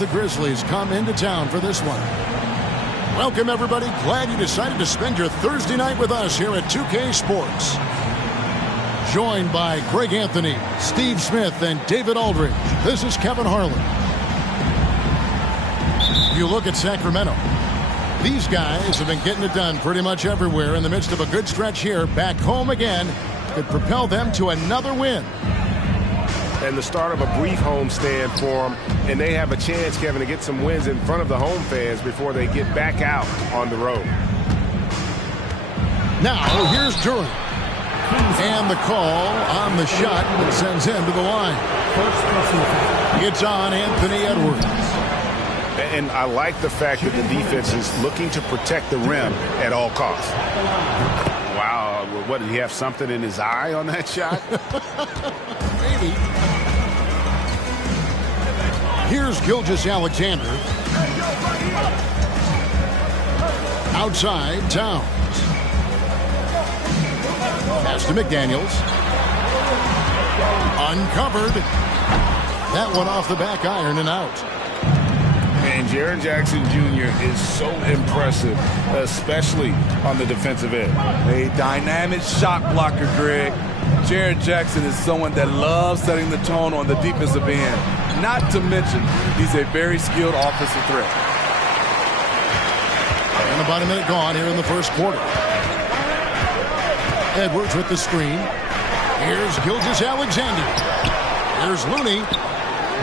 the Grizzlies come into town for this one. Welcome, everybody. Glad you decided to spend your Thursday night with us here at 2K Sports. Joined by Greg Anthony, Steve Smith, and David Aldridge, this is Kevin Harlan. You look at Sacramento. These guys have been getting it done pretty much everywhere in the midst of a good stretch here. Back home again could propel them to another win. And the start of a brief homestand for them, and they have a chance, Kevin, to get some wins in front of the home fans before they get back out on the road. Now, here's Drury. And the call on the shot that sends him to the line. It's on Anthony Edwards. And I like the fact that the defense is looking to protect the rim at all costs. Wow, what, did he have something in his eye on that shot? Maybe. Here's Gilgeous-Alexander. Outside, Towns. Pass to McDaniels. Uncovered. That one off the back iron and out. And Jaren Jackson Jr. is so impressive, especially on the defensive end. A dynamic shot blocker, Greg. Jaren Jackson is someone that loves setting the tone on the defensive end. Not to mention, he's a very skilled offensive threat. And about a minute gone here in the first quarter. Edwards with the screen. Here's Gilgeous-Alexander. Here's Looney.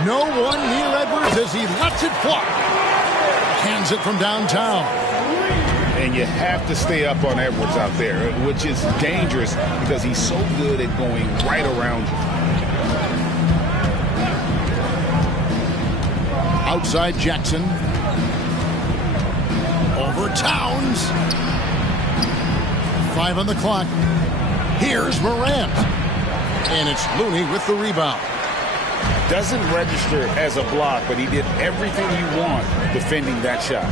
No one near Edwards as he lets it fly. Hands it from downtown. And you have to stay up on Edwards out there, which is dangerous because he's so good at going right around you. Outside Jackson. Over Towns. 5 on the clock. Here's Morant. And it's Looney with the rebound. Doesn't register as a block, but he did everything you want defending that shot.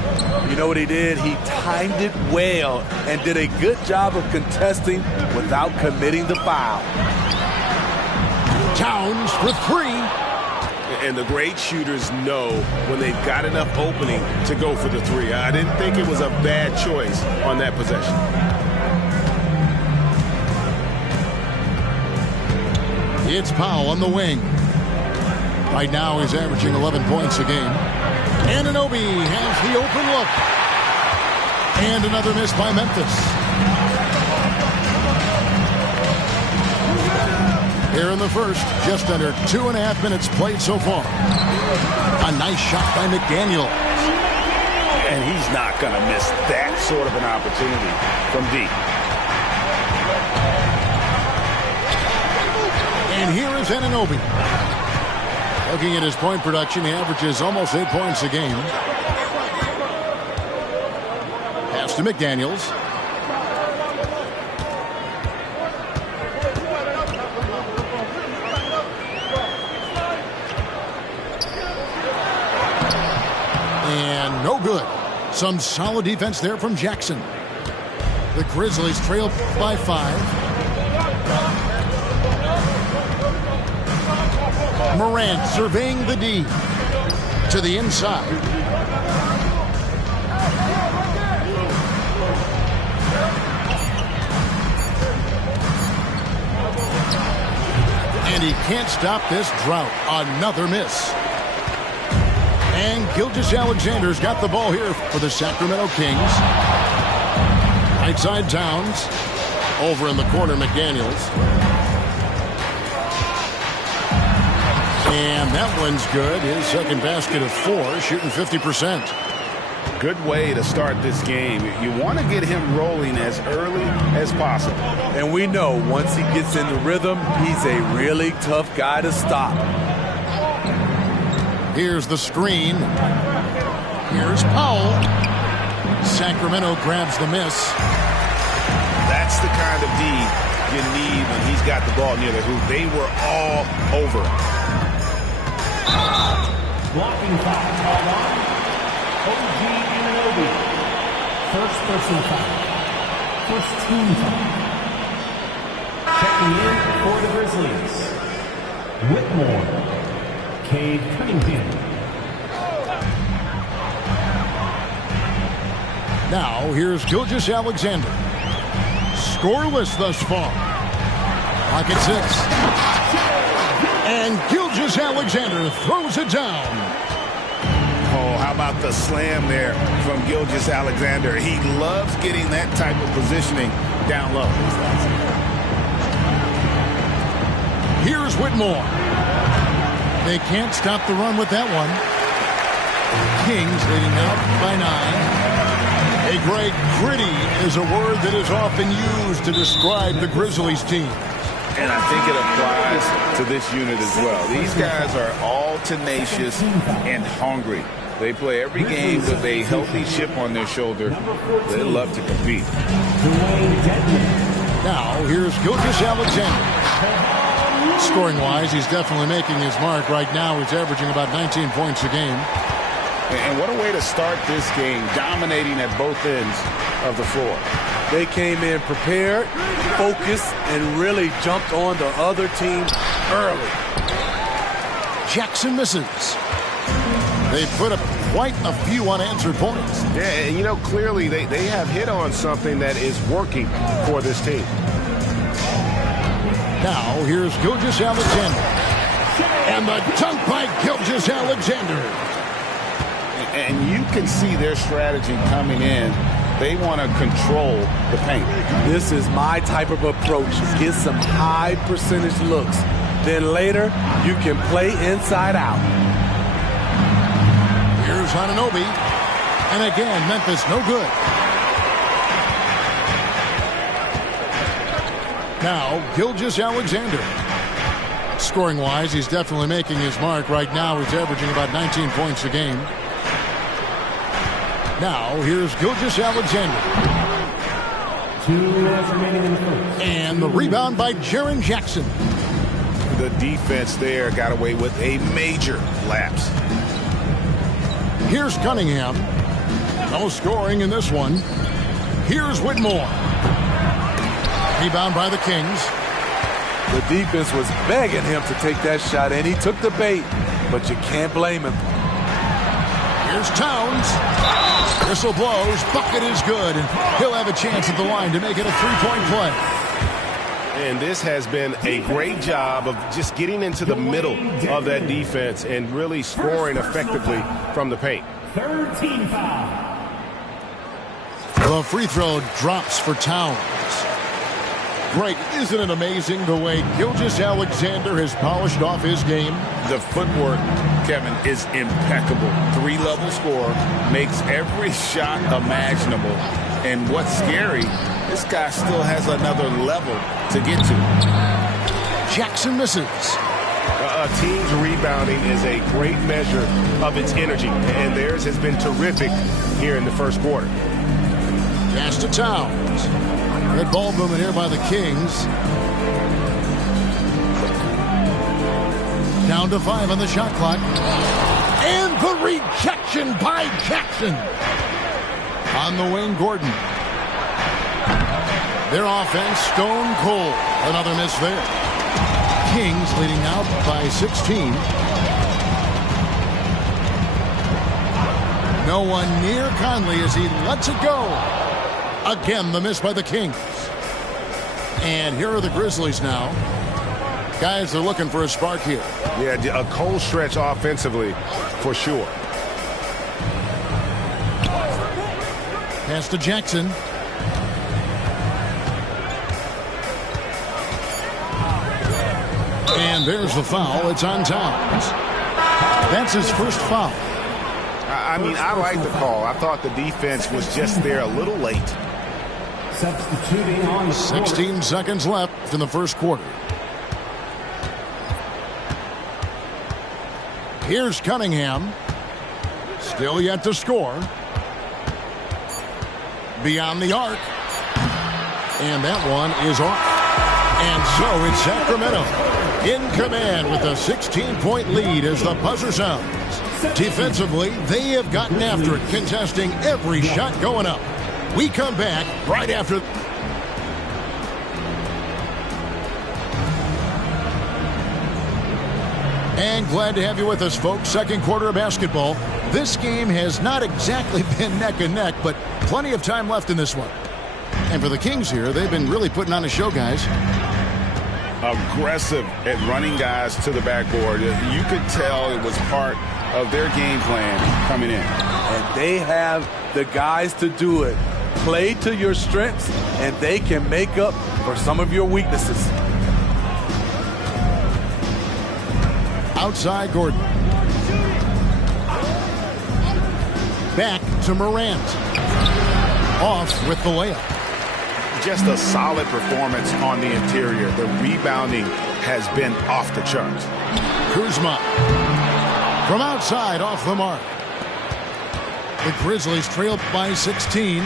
You know what he did? He timed it well and did a good job of contesting without committing the foul. Towns for 3. And the great shooters know when they've got enough opening to go for the 3. I didn't think it was a bad choice on that possession. It's Powell on the wing. Right now he's averaging 11 points a game. Anunoby has the open look. And another miss by Memphis. Here in the first, just under 2.5 minutes played so far. A nice shot by McDaniels. And he's not going to miss that sort of an opportunity from deep. And here is Anunoby. Looking at his point production, he averages almost 8 points a game. Pass to McDaniels. And no good. Some solid defense there from Jackson. The Grizzlies trail by 5. Morant surveying the D to the inside. And he can't stop this drought. Another miss. And Gilgeous-Alexander's got the ball here for the Sacramento Kings. Right side Towns. Over in the corner, McDaniels. And that one's good. His second basket of 4, shooting 50%. Good way to start this game. You want to get him rolling as early as possible. And we know once he gets in the rhythm, he's a really tough guy to stop. Here's the screen. Here's Powell. Sacramento grabs the miss. That's the kind of D you need when he's got the ball near the hoop. They were all over him. Blocking foul called on OG Anunoby. First person foul. First team foul. Checking in for the Grizzlies. Whitmore. Cade Cunningham. Now, here's Gilgeous-Alexander. Scoreless thus far. Pocket 6. And Gilgeous-Alexander throws it down. Oh, how about the slam there from Gilgeous-Alexander? He loves getting that type of positioning down low. Here's Whitmore. They can't stop the run with that one. Kings leading out by 9. Hey, Greg, gritty is a word that is often used to describe the Grizzlies team. And I think it applies to this unit as well. These guys are all tenacious and hungry. They play every game with a healthy chip on their shoulder. They love to compete. Now, here's Gilgeous-Alexander. Scoring-wise, he's definitely making his mark. Right now, he's averaging about 19 points a game. And what a way to start this game, dominating at both ends of the floor. They came in prepared, focused, and really jumped on the other team early. Jackson misses. They put up quite a few unanswered points. Yeah, and you know, clearly they have hit on something that is working for this team. Now, here's Gilgeous-Alexander. And the dunk by Gilgeous-Alexander. And you can see their strategy coming in. They want to control the paint. This is my type of approach. Get some high percentage looks. Then later, you can play inside out. Here's Anunoby. And again, Memphis no good. Now, Gilgeous-Alexander. Scoring-wise, he's definitely making his mark. Right now, he's averaging about 19 points a game. Now, here's Gilgeous-Alexander. And the rebound by Jaren Jackson. The defense there got away with a major lapse. Here's Cunningham. No scoring in this one. Here's Whitmore. Rebound by the Kings. The defense was begging him to take that shot, and he took the bait, but you can't blame him. Here's Towns. Whistle blows. Bucket is good. And he'll have a chance at the line to make it a three-point play. And this has been a great job of just getting into the middle of that defense and really scoring effectively from the paint. 13 foul. The free throw drops for Towns. Greg, isn't it amazing the way Gilgeous-Alexander has polished off his game? The footwork, Kevin, is impeccable. Three-level scorer, makes every shot imaginable. And what's scary, this guy still has another level to get to. Jackson misses. A team's rebounding is a great measure of its energy, and theirs has been terrific here in the first quarter. Pass to Towns. Good ball movement here by the Kings. Down to 5 on the shot clock. And the rejection by Jackson. On the wing, Gordon. Their offense, stone cold. Another miss there. Kings leading out by 16. No one near Conley as he lets it go. Again, the miss by the Kings. And here are the Grizzlies now. Guys, they're looking for a spark here. Yeah, a cold stretch offensively for sure. Pass to Jackson. And there's the foul. It's on Towns. That's his first foul. I mean, I like the call. I thought the defense was just there a little late. Substituting on the 16 seconds left in the first quarter. Here's Cunningham. Still yet to score. Beyond the arc. And that one is off. And so it's Sacramento in command with a 16-point lead as the buzzer sounds. Defensively, they have gotten after it, contesting every shot going up. We come back right after. And glad to have you with us, folks. Second quarter of basketball. This game has not exactly been neck and neck, but plenty of time left in this one. And for the Kings here, they've been really putting on a show, guys. Aggressive at running guys to the backboard. You could tell it was part of their game plan coming in. And they have the guys to do it. Play to your strengths, and they can make up for some of your weaknesses. Outside Gordon. Back to Morant. Off with the layup. Just a solid performance on the interior. The rebounding has been off the charts. Kuzma. From outside, off the mark. The Grizzlies trail by 16.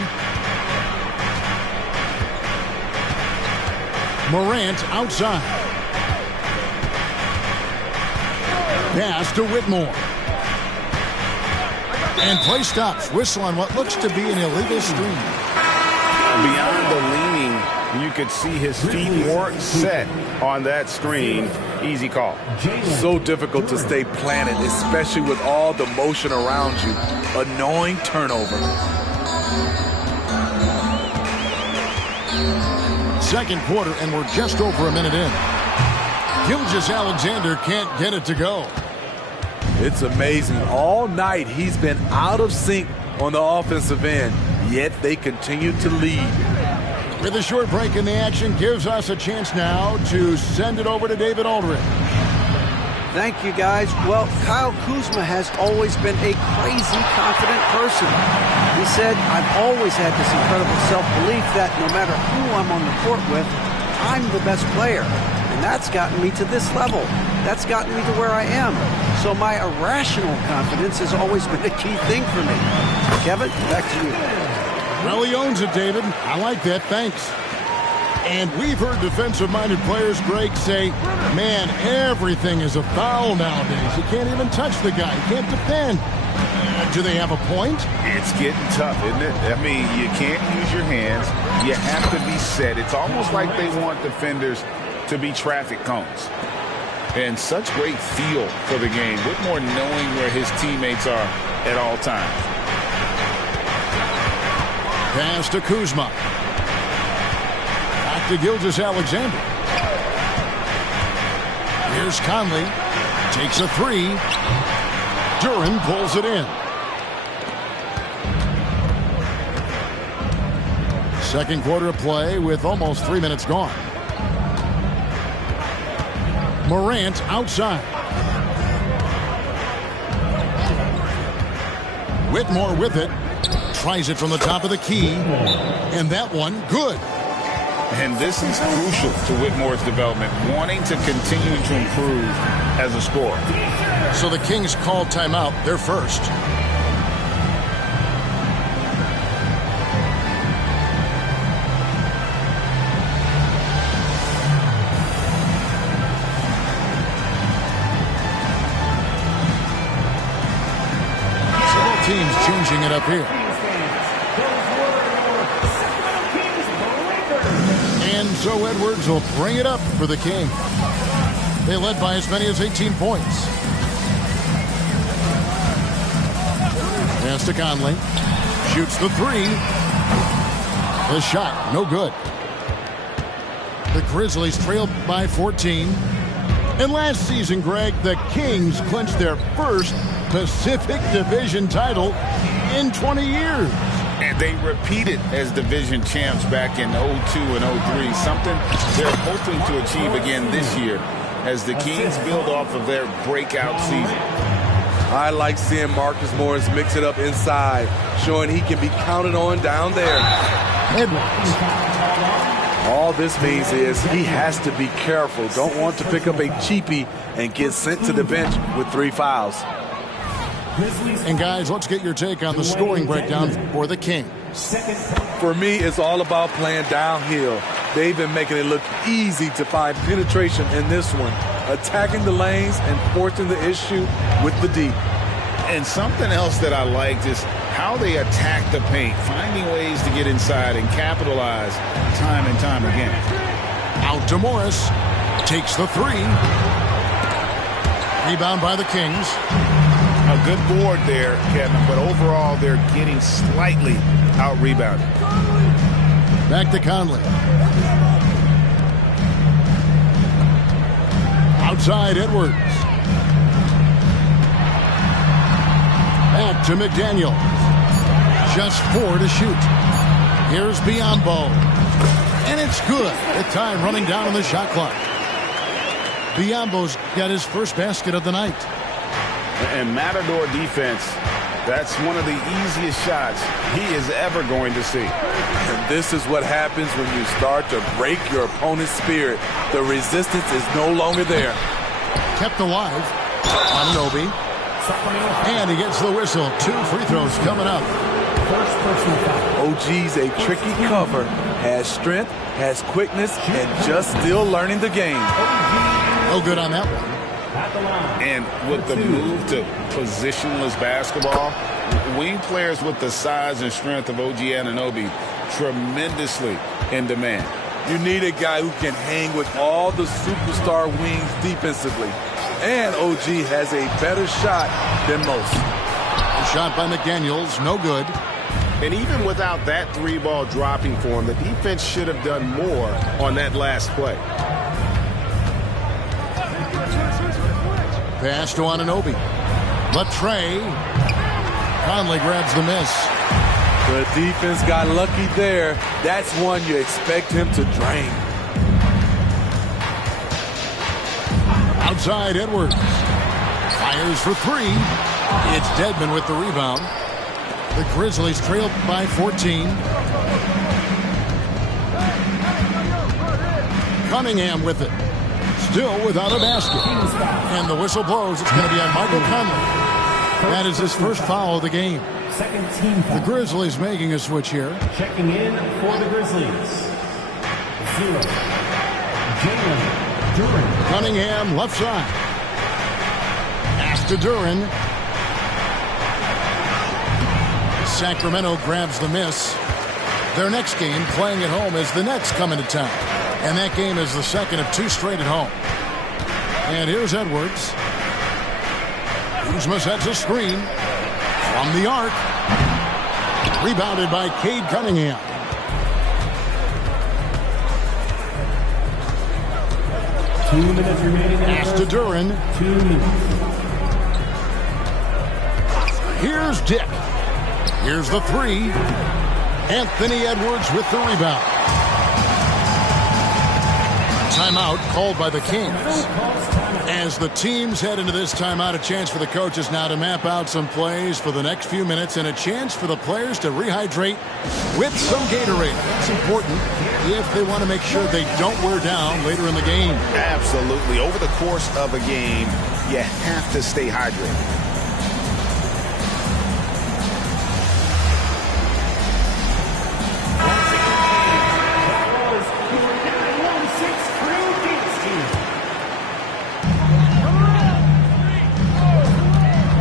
Morant outside. Pass to Whitmore. And play stops. Whistle on what looks to be an illegal screen. Beyond the leaning, you could see his feet weren't set on that screen. Easy call. So difficult to stay planted, especially with all the motion around you. Annoying turnover. Second quarter, and we're just over a minute in. Gilgeous-Alexander can't get it to go. It's amazing. All night he's been out of sync on the offensive end, yet they continue to lead. With a short break in the action, gives us a chance now to send it over to David Aldridge. Thank you, guys. Well, Kyle Kuzma has always been a crazy confident person. He said, I've always had this incredible self-belief that no matter who I'm on the court with, I'm the best player. And that's gotten me to this level. That's gotten me to where I am. So my irrational confidence has always been a key thing for me. Kevin, back to you. Well, he owns it, David. I like that. Thanks. And we've heard defensive-minded players, Greg, say, man, everything is a foul nowadays. You can't even touch the guy. You can't defend. Do they have a point? It's getting tough, isn't it? I mean, you can't use your hands. You have to be set. It's almost like they want defenders to be traffic cones. And such great feel for the game. Whitmore knowing where his teammates are at all times. Pass to Kuzma. Back to Gilgeous-Alexander. Here's Conley. Takes a three. Duran pulls it in. Second quarter of play with almost 3 minutes gone. Morant outside. Whitmore with it. Tries it from the top of the key. And that one, good. And this is crucial to Whitmore's development, wanting to continue to improve as a scorer. So the Kings called timeout. They're first. Several teams changing it up here. And so Edwards will bring it up for the Kings. They led by as many as 18 points. Pass to Conley. Shoots the three. The shot, no good. The Grizzlies trailed by 14. And last season, Greg, the Kings clinched their first Pacific Division title in 20 years. And they repeated as division champs back in 02 and 03, something they're hoping to achieve again this year as the Kings build off of their breakout season. I like seeing Marcus Morris mix it up inside, showing he can be counted on down there. Edwards. All this means is he has to be careful. Don't want to pick up a cheapie and get sent to the bench with 3 fouls. And guys, let's get your take on the scoring breakdown for the Kings. For me, it's all about playing downhill. They've been making it look easy to find penetration in this one, attacking the lanes and forcing the issue with the D. And something else that I liked is how they attack the paint, finding ways to get inside and capitalize time and time again. Out to Morris. Takes the three. Rebound by the Kings. A good board there, Kevin, but overall they're getting slightly out-rebounded. Back to Conley. Outside Edwards. Back to McDaniel. Just 4 to shoot. Here's Biyombo. And it's good. With time running down on the shot clock. Biyombo's got his first basket of the night. And Matador defense, that's one of the easiest shots he is ever going to see. And this is what happens when you start to break your opponent's spirit. The resistance is no longer there. Kept alive. Anunoby. And he gets the whistle. 2 free throws coming up. First personal foul. OG's a tricky cover. Has strength, has quickness, and just still learning the game. No good on that one. And with the move to positionless basketball, wing players with the size and strength of OG Anunoby tremendously in demand. You need a guy who can hang with all the superstar wings defensively. And OG has a better shot than most. A shot by McDaniels, no good. And even without that 3-ball dropping for him, the defense should have done more on that last play. Pass to Anunoby. Latrey. Conley grabs the miss. The defense got lucky there. That's one you expect him to drain. Outside Edwards. Fires for 3. It's Dedmon with the rebound. The Grizzlies trailed by 14. Cunningham with it. Still without a basket. And the whistle blows. It's going to be on Michael Conley. That is his first foul of the game. Second team foul. The Grizzlies making a switch here. Checking in for the Grizzlies. 0. Jalen Duren. Cunningham left side. Pass to Duren. Sacramento grabs the miss. Their next game playing at home as the Nets come into town. And that game is the second of 2 straight at home. And here's Edwards. Kuzma sets a screen from the arc. Rebounded by Cade Cunningham. Two minutes remaining. Pass to Duren. 2 minutes. Here's Dick. Here's the 3. Anthony Edwards with the rebound. Timeout called by the Kings. As the teams head into this timeout, a chance for the coaches now to map out some plays for the next few minutes and a chance for the players to rehydrate with some Gatorade. That's important if they want to make sure they don't wear down later in the game. Absolutely. Over the course of a game, you have to stay hydrated.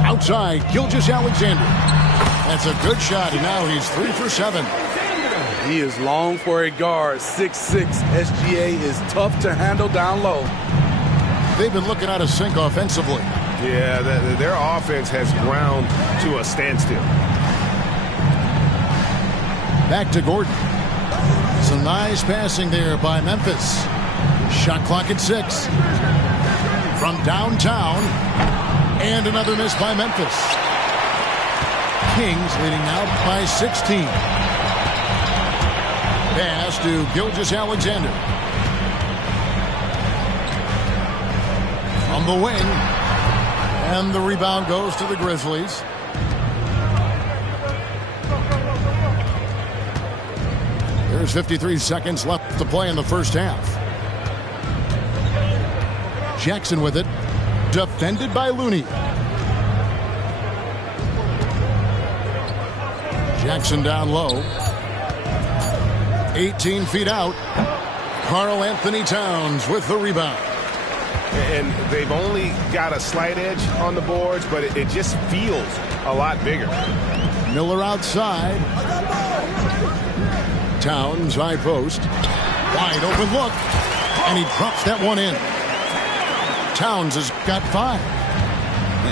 Outside, Gilgeous-Alexander. That's a good shot, and now he's 3 for 7. He is long for a guard. 6'6". SGA is tough to handle down low. They've been looking out of sync offensively. Yeah, their offense has ground to a standstill. Back to Gordon. Some nice passing there by Memphis. Shot clock at 6. From downtown. And another miss by Memphis. Kings leading now by 16. Pass to Gilgeous-Alexander. From the wing. And the rebound goes to the Grizzlies. There's 53 seconds left to play in the first half. Jackson with it. Defended by Looney. Jackson down low. 18 feet out. Karl Anthony Towns with the rebound. And they've only got a slight edge on the boards, but it just feels a lot bigger. Miller outside. Towns high post. Wide open look. And he drops that one in. Towns has got 5.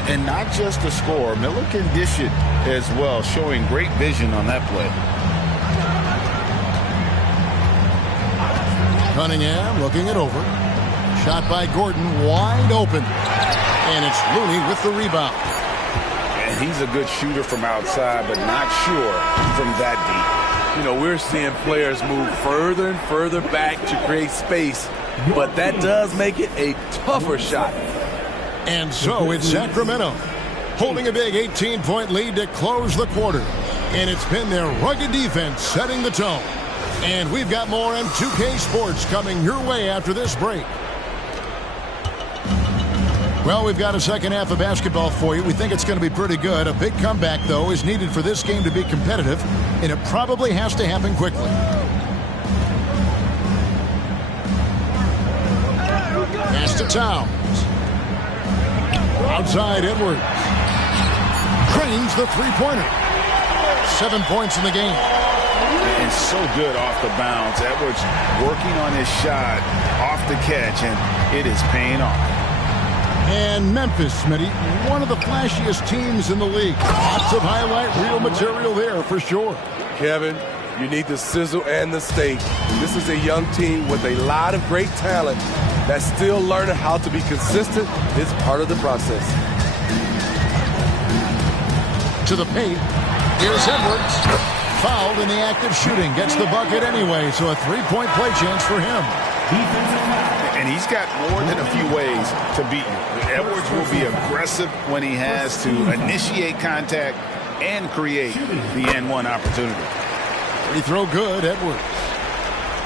And not just the score. Miller can dish it as well, showing great vision on that play. Cunningham looking it over. Shot by Gordon, wide open. And it's Looney with the rebound. And he's a good shooter from outside, but not sure from that deep. You know, we're seeing players move further and further back to create space, but that does make it a tougher shot. And so it's Sacramento holding a big 18-point lead to close the quarter. And it's been their rugged defense setting the tone. And we've got more on 2K Sports coming your way after this break. Well, we've got a second half of basketball for you. We think it's going to be pretty good. A big comeback, though, is needed for this game to be competitive, and it probably has to happen quickly. Pass to Towns. Outside Edwards. Cranes the three-pointer. 7 points in the game. And so good off the bounce. Edwards working on his shot off the catch, and it is paying off. And Memphis, Smitty, one of the flashiest teams in the league. Lots of highlight reel material there for sure. Kevin, you need the sizzle and the steak. This is a young team with a lot of great talent that's still learning how to be consistent. It's part of the process. To the paint. Here's Edwards. Fouled in the act of shooting. Gets the bucket anyway, so a three-point play chance for him. And he's got more than a few ways to beat you. Edwards will be aggressive when he has to initiate contact and create the N1 opportunity. Free throw good, Edwards.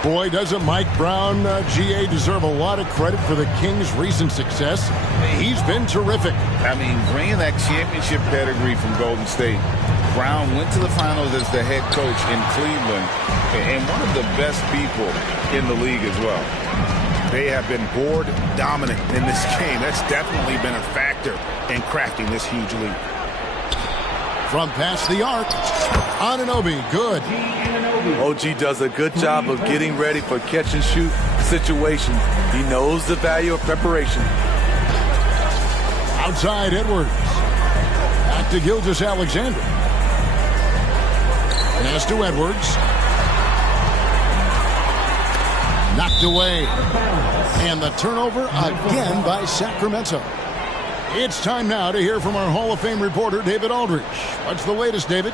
Boy, doesn't Mike Brown, GA, deserve a lot of credit for the Kings' recent success. He's been terrific. I mean, bringing that championship pedigree from Golden State. Brown went to the finals as the head coach in Cleveland and one of the best people in the league as well. They have been board dominant in this game. That's definitely been a factor in crafting this huge lead. From past the arc, Anunoby, good. OG does a good job of getting ready for catch-and-shoot situations. He knows the value of preparation. Outside Edwards. Back to Gilgeous-Alexander. Pass to Edwards. Knocked away. And the turnover again by Sacramento. It's time now to hear from our Hall of Fame reporter, David Aldridge. What's the latest, David?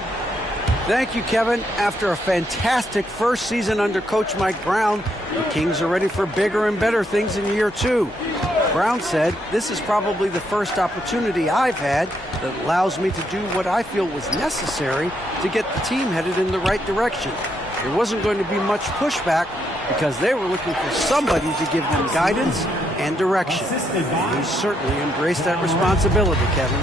Thank you, Kevin. After a fantastic first season under Coach Mike Brown, the Kings are ready for bigger and better things in year two. Brown said, "This is probably the first opportunity I've had that allows me to do what I feel was necessary to get the team headed in the right direction. There wasn't going to be much pushback because they were looking for somebody to give them guidance and direction." And he's certainly embraced that responsibility, Kevin.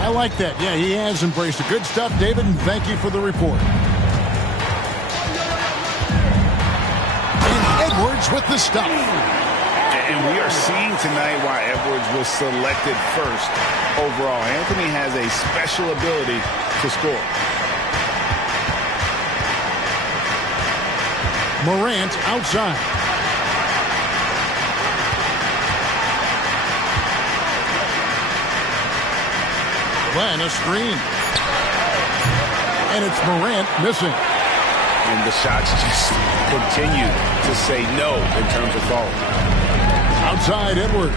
I like that. Yeah, he has embraced it. Good stuff, David, and thank you for the report. And Edwards with the stuff. And we are seeing tonight why Edwards was selected first overall. Anthony has a special ability to score. Morant outside. Glenn, a screen. And it's Morant missing. And the shots just continue to say no in terms of falling. Outside Edwards.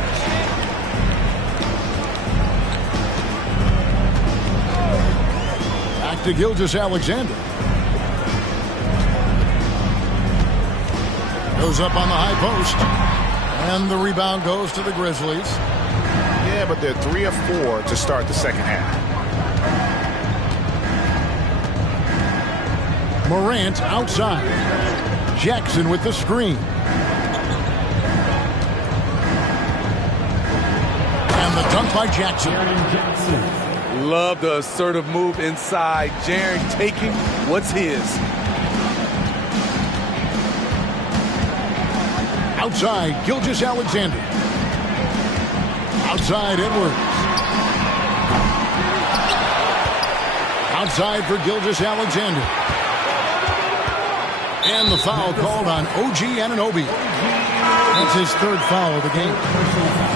Back to Gilgeous-Alexander. Goes up on the high post. And the rebound goes to the Grizzlies. Yeah, but they're 3 of 4 to start the second half. Morant outside. Jackson with the screen. And the dunk by Jackson. Love the assertive move inside. Jaren taking what's his. Outside, Gilgeous-Alexander. Outside, Edwards. Outside for Gilgeous-Alexander. And the foul called on OG Anunoby. That's his third foul of the game.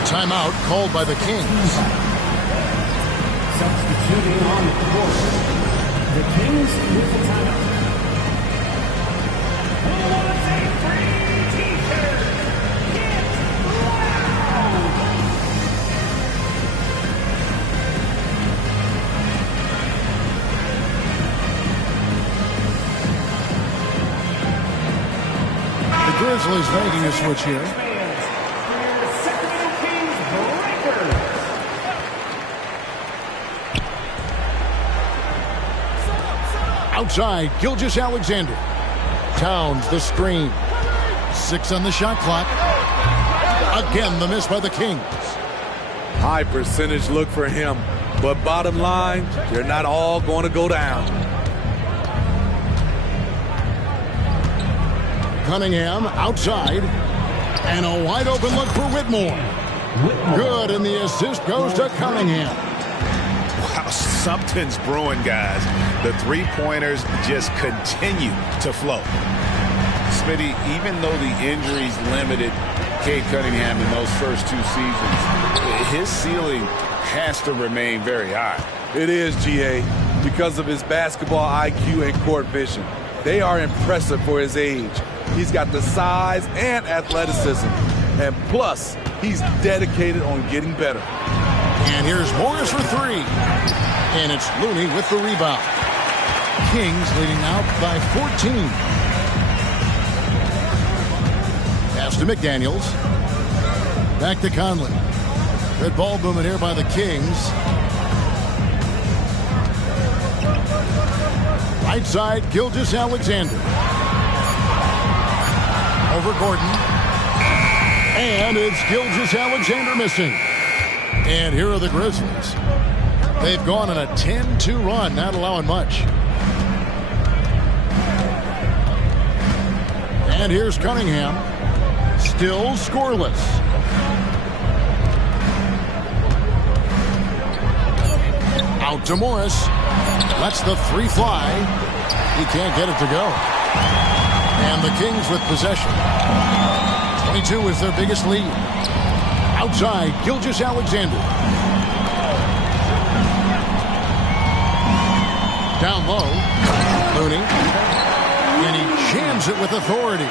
Timeout called by the Kings. Staying on the court. The Kings with the timeout. Who wants a free t-shirt? Get loud! The Grizzlies making a switch here. Outside, Gilgeous-Alexander. Towns the screen. 6 on the shot clock. Again, the miss by the Kings. High percentage look for him. But bottom line, they're not all going to go down. Cunningham outside. And a wide open look for Whitmore. Good, and the assist goes to Cunningham. Wow, something's brewing, guys. The three-pointers just continue to flow. Smitty, even though the injuries limited Cade Cunningham in those first 2 seasons, his ceiling has to remain very high. It is, GA, because of his basketball IQ and court vision. They are impressive for his age. He's got the size and athleticism. And plus, he's dedicated on getting better. And here's Morris for 3. And it's Looney with the rebound. Kings leading out by 14. Pass to McDaniels. Back to Conley. Good ball movement here by the Kings. Right side, Gilgeous-Alexander. Over Gordon. And it's Gilgeous-Alexander missing. And here are the Grizzlies. They've gone on a 10-2 run, not allowing much. And here's Cunningham. Still scoreless. Out to Morris. Lets the 3 fly. He can't get it to go. And the Kings with possession. 22 is their biggest lead. Outside, Gilgeous-Alexander. Down low, Looney. And he jams it with authority.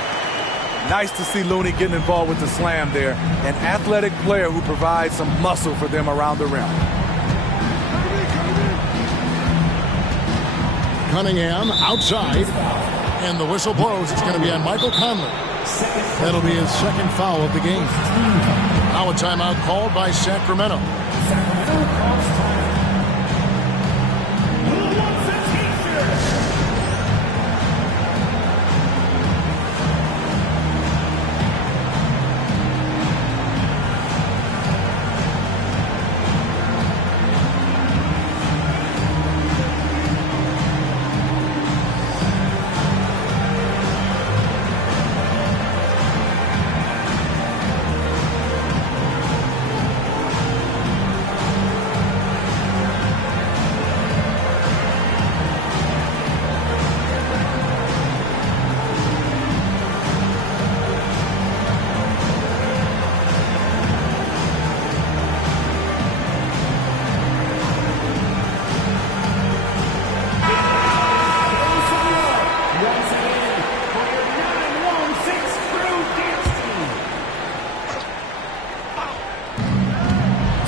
Nice to see Looney getting involved with the slam there. An athletic player who provides some muscle for them around the rim. Cunningham outside. And the whistle blows. It's going to be on Michael Conley. That'll be his second foul of the game. Now a timeout called by Sacramento. Sacramento calls time.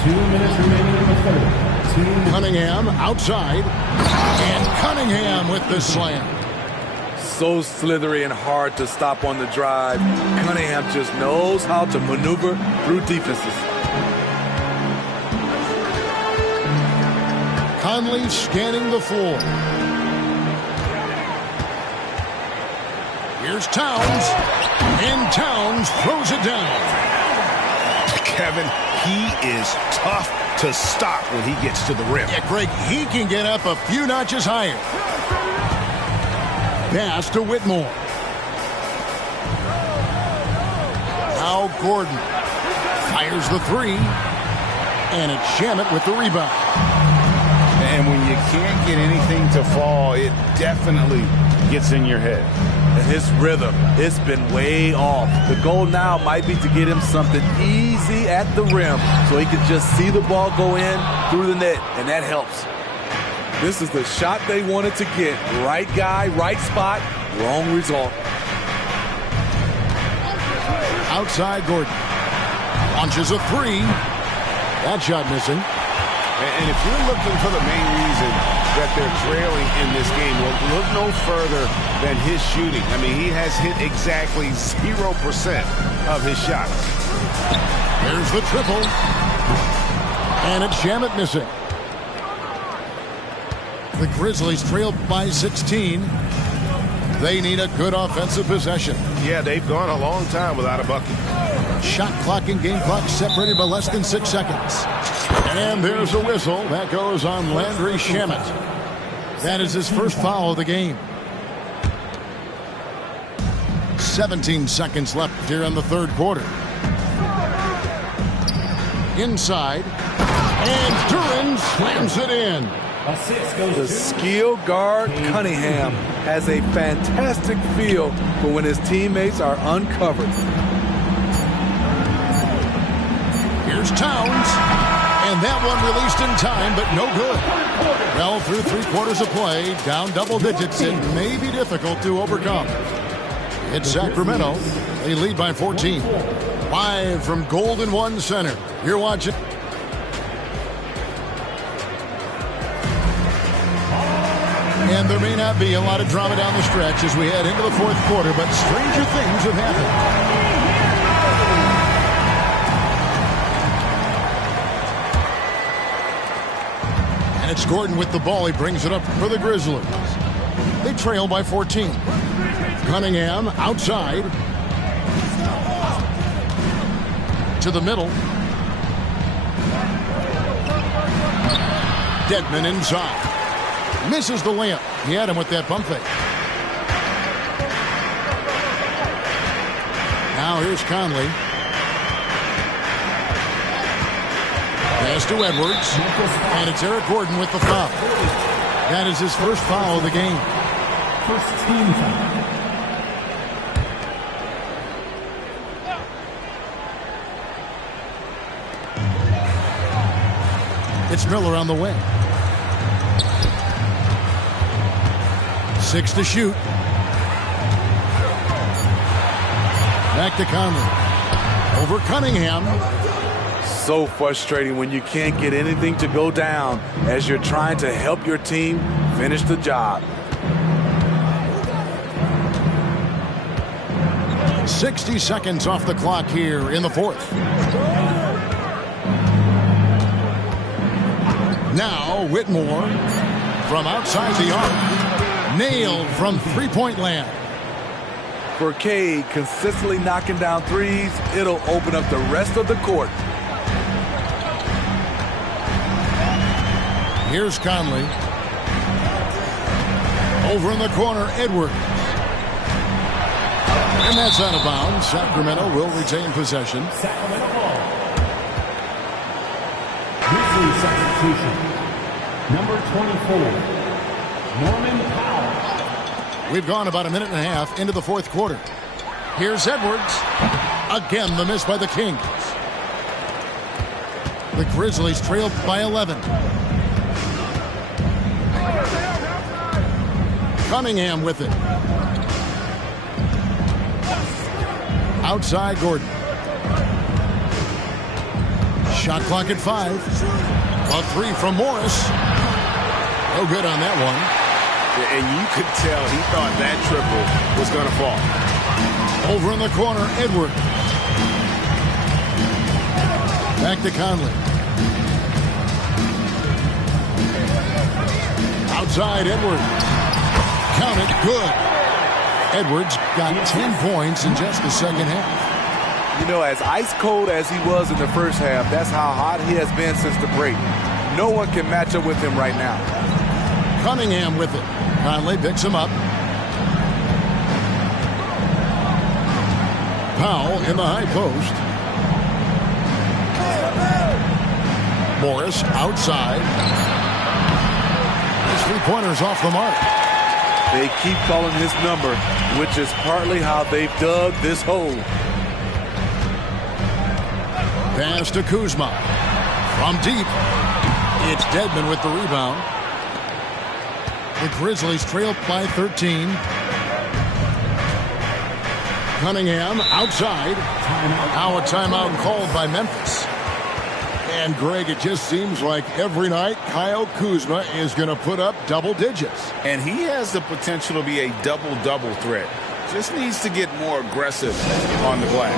Who wants a t-shirt? Cunningham outside. And Cunningham with the slam. So slithery and hard to stop on the drive. Cunningham just knows how to maneuver through defenses. Conley scanning the floor. Here's Towns. And Towns throws it down. Kevin, he is tough to stop when he gets to the rim. Yeah, Greg, he can get up a few notches higher. Pass to Whitmore. Now Gordon fires the 3. And it's Shamet with the rebound. And when you can't get anything to fall, it definitely gets in your head. And his rhythm, it's been way off. The goal now might be to get him something easy at the rim so he can just see the ball go in through the net, and that helps. This is the shot they wanted to get. Right guy, right spot, wrong result. Outside Gordon. Launches a three. That shot missing. And if you're looking for the main reason that they're trailing in this game, well, look no further than his shooting. I mean, he has hit exactly 0% of his shots. Here's the triple. And it's Shamet missing. The Grizzlies trail by 16. They need a good offensive possession. Yeah, they've gone a long time without a bucket. Shot clock and game clock separated by less than 6 seconds. And there's a whistle. That goes on Landry Shamet. That is his first foul of the game. 17 seconds left here in the third quarter. Inside. And Duran slams it in. The skill guard Cunningham has a fantastic feel for when his teammates are uncovered. Here's Towns. And that one released in time, but no good. Well, through 3 quarters of play, down double digits, it may be difficult to overcome. It's Sacramento. They lead by 14. Live from Golden One Center. You're watching. And there may not be a lot of drama down the stretch as we head into the fourth quarter, but stranger things have happened. And it's Gordon with the ball. He brings it up for the Grizzlies. They trail by 14. Cunningham outside. To the middle. Dedmon inside. Misses the layup. He had him with that pump fake. Now here's Conley. Pass to Edwards. And it's Eric Gordon with the foul. That is his first foul of the game. First team foul. It's Miller on the wing. 6 to shoot. Back to Conley. Over Cunningham. So frustrating when you can't get anything to go down as you're trying to help your team finish the job. 60 seconds off the clock here in the fourth. Now Whitmore from outside the arc. Nailed from three-point land. For Cade, consistently knocking down threes, it'll open up the rest of the court. Here's Conley. Over in the corner, Edwards. And that's out of bounds. Sacramento will retain possession. Sacramento ball. Grizzlies substitution. Number 24, Norman Powell. We've gone about a minute and a half into the fourth quarter. Here's Edwards. Again, the miss by the Kings. The Grizzlies trail by 11. Cunningham with it. Outside Gordon. Shot clock at 5. A 3 from Morris. No good on that one. And you could tell he thought that triple was going to fall. Over in the corner, Edwards. Back to Conley. Outside Edwards. Count it, good. Edwards got 10 points in just the second half. You know, as ice cold as he was in the first half, that's how hot he has been since the break. No one can match up with him right now. Cunningham with it. Conley picks him up. Powell in the high post. Morris outside. His three-pointer's off the mark. They keep calling his number, which is partly how they've dug this hole. Pass to Kuzma. From deep. It's Dedmon with the rebound. The Grizzlies trail by 13. Cunningham outside. Now a timeout called by Memphis. And, Greg, it just seems like every night Kyle Kuzma is going to put up double digits. And he has the potential to be a double-double threat. Just needs to get more aggressive on the glass.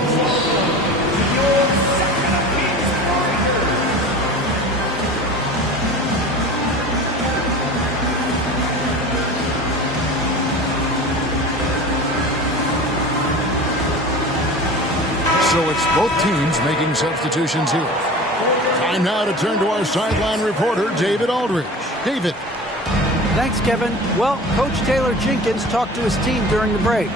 So it's both teams making substitutions here. Time now to turn to our sideline reporter, David Aldridge. David. Thanks, Kevin. Well, Coach Taylor Jenkins talked to his team during the break.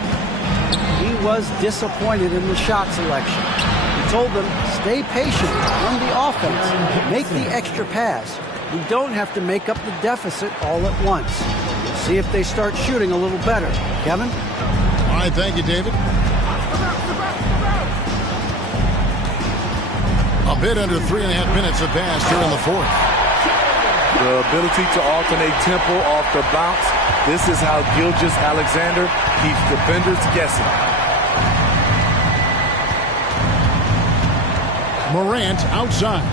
He was disappointed in the shot selection. He told them, stay patient, run the offense, make the extra pass. We don't have to make up the deficit all at once. We'll see if they start shooting a little better. Kevin? All right, thank you, David. A bit under 3.5 minutes have passed here in the fourth. The ability to alternate tempo off the bounce. This is how Gilgeous-Alexander keeps defenders guessing. Morant outside.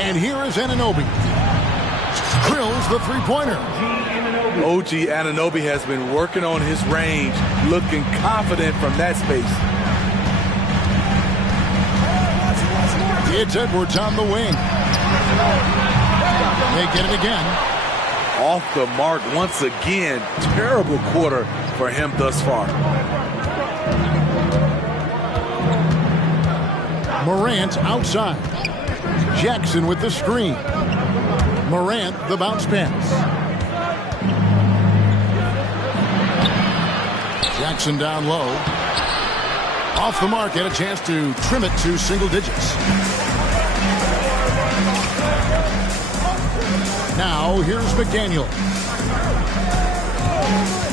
And here is Anunoby. Drills the three-pointer. OG Anunoby has been working on his range, looking confident from that space. It's Edwards on the wing. They get it again. Off the mark once again. Terrible quarter for him thus far. Morant outside. Jackson with the screen. Morant the bounce pass. Jackson down low. Off the mark, had a chance to trim it to single digits. Now, here's McDaniel.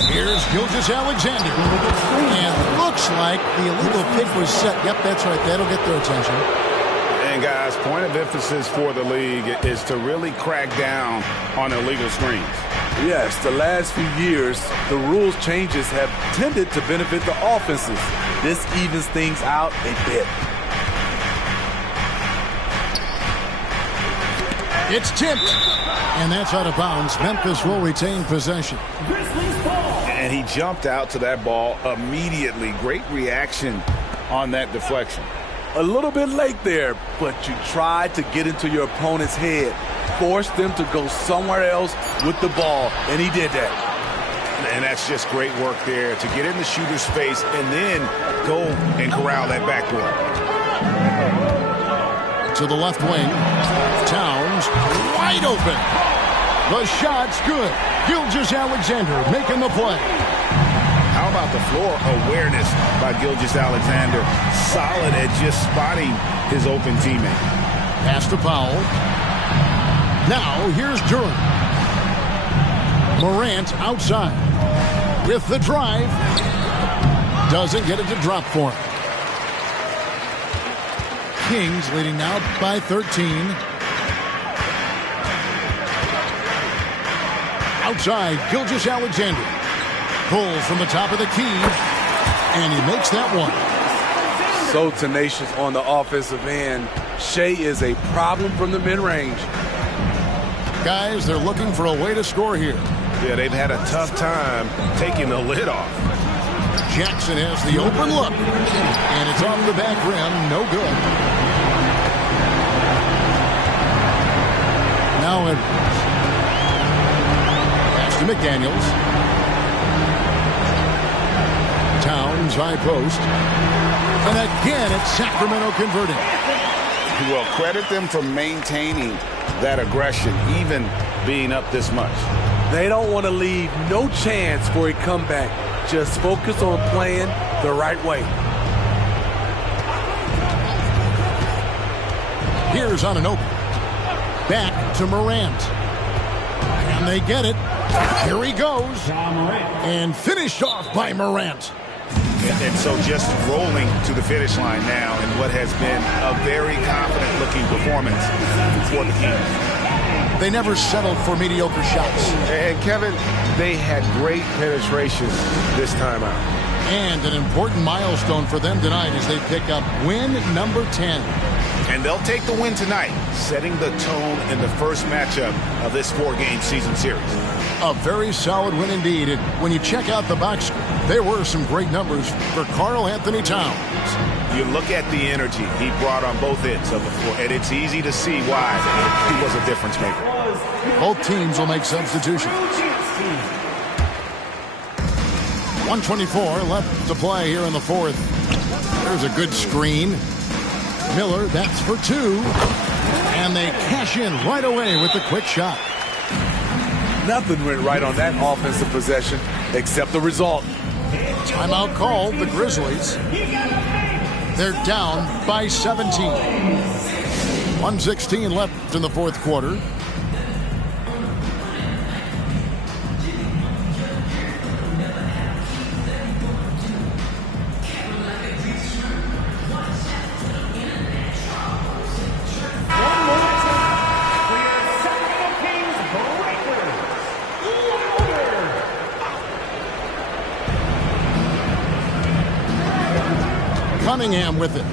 Here's Gilgeous-Alexander. And looks like the illegal pick was set. Yep, that's right. That'll get their attention. And, guys, point of emphasis for the league is to really crack down on illegal screens. Yes, the last few years, the rules changes have tended to benefit the offenses. This evens things out a bit. It's tipped. And that's out of bounds. Memphis will retain possession. And he jumped out to that ball immediately. Great reaction on that deflection. A little bit late there, but you tried to get into your opponent's head. Force them to go somewhere else with the ball, and he did that. And that's just great work there to get in the shooter's face and then go and corral that backboard. To the left wing. Towns wide open. The shot's good. Gilgeous-Alexander making the play. How about the floor awareness by Gilgeous-Alexander? Solid at just spotting his open teammate. Pass to Powell. Now here's Durant. Morant outside. With the drive. Doesn't get it to drop for him. Kings leading now by 13. Outside, Gilgeous-Alexander. Pulls from the top of the key. And he makes that one. So tenacious on the offensive end. Shea is a problem from the mid-range. Guys, they're looking for a way to score here. Yeah, they've had a tough time taking the lid off. Jackson has the open look. And it's off the back rim. No good. Now Edwards. Pass to McDaniels. Towns high post. And again, it's Sacramento converting. Well, credit them for maintaining that aggression, even being up this much. They don't want to leave no chance for a comeback. Just focus on playing the right way. Here's Anunoby. Back to Morant. And they get it. Here he goes. And finished off by Morant. And so just rolling to the finish line now in what has been a very confident-looking performance for the Kings. They never settled for mediocre shots. And Kevin, they had great penetration this time out. And an important milestone for them tonight as they pick up win number 10. And they'll take the win tonight, setting the tone in the first matchup of this 4-game season series. A very solid win indeed. And when you check out the box score, there were some great numbers for Karl Anthony Towns. You look at the energy he brought on both ends of the floor, and it's easy to see why he was a difference maker. Both teams will make substitutions. 124 left to play here in the fourth. There's a good screen. Miller, that's for two. And they cash in right away with the quick shot. Nothing went right on that offensive possession except the result. Timeout called, the Grizzlies. They're down by 17. 1:16 left in the fourth quarter. Cunningham with it.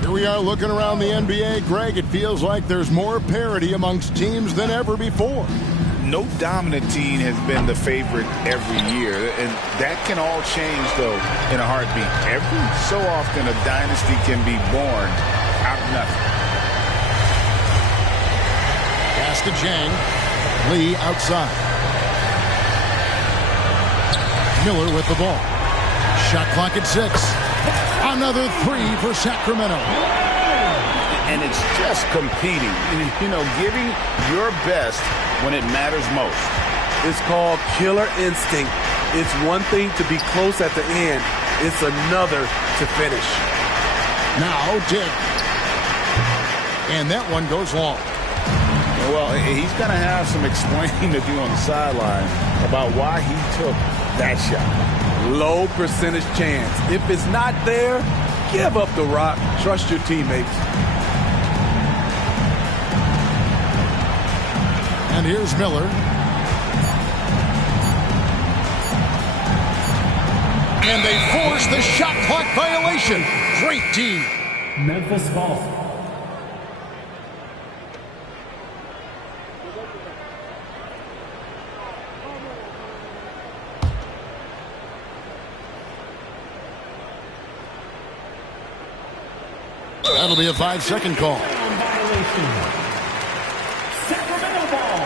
Here we are looking around the NBA. Greg, it feels like there's more parity amongst teams than ever before. No dominant team has been the favorite every year, and that can all change, though, in a heartbeat. Every so often, a dynasty can be born out of nothing. Pass to Jang. Lee outside. Miller with the ball. Shot clock at 6. Another three for Sacramento. And it's just competing, you know, giving your best when it matters most. It's called killer instinct. It's one thing to be close at the end. It's another to finish. Now Dick. And that one goes long. Well, he's going to have some explaining to do on the sideline about why he took that shot. Low percentage chance. If it's not there, give up the rock. Trust your teammates. And here's Miller. And they force the shot clock violation. Great D. Memphis ball. That'll be a 5-second call. Violation. Sacramento ball.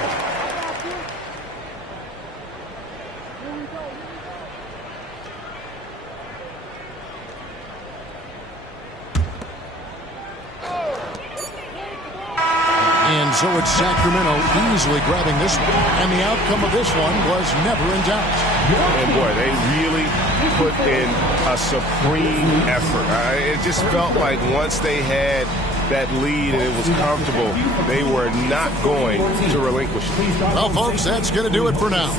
And so it's Sacramento easily grabbing this one. And the outcome of this one was never in doubt. And boy, they really put in a supreme effort. It just felt like once they had that lead and it was comfortable, they were not going to relinquish it. Well, folks, that's going to do it for now.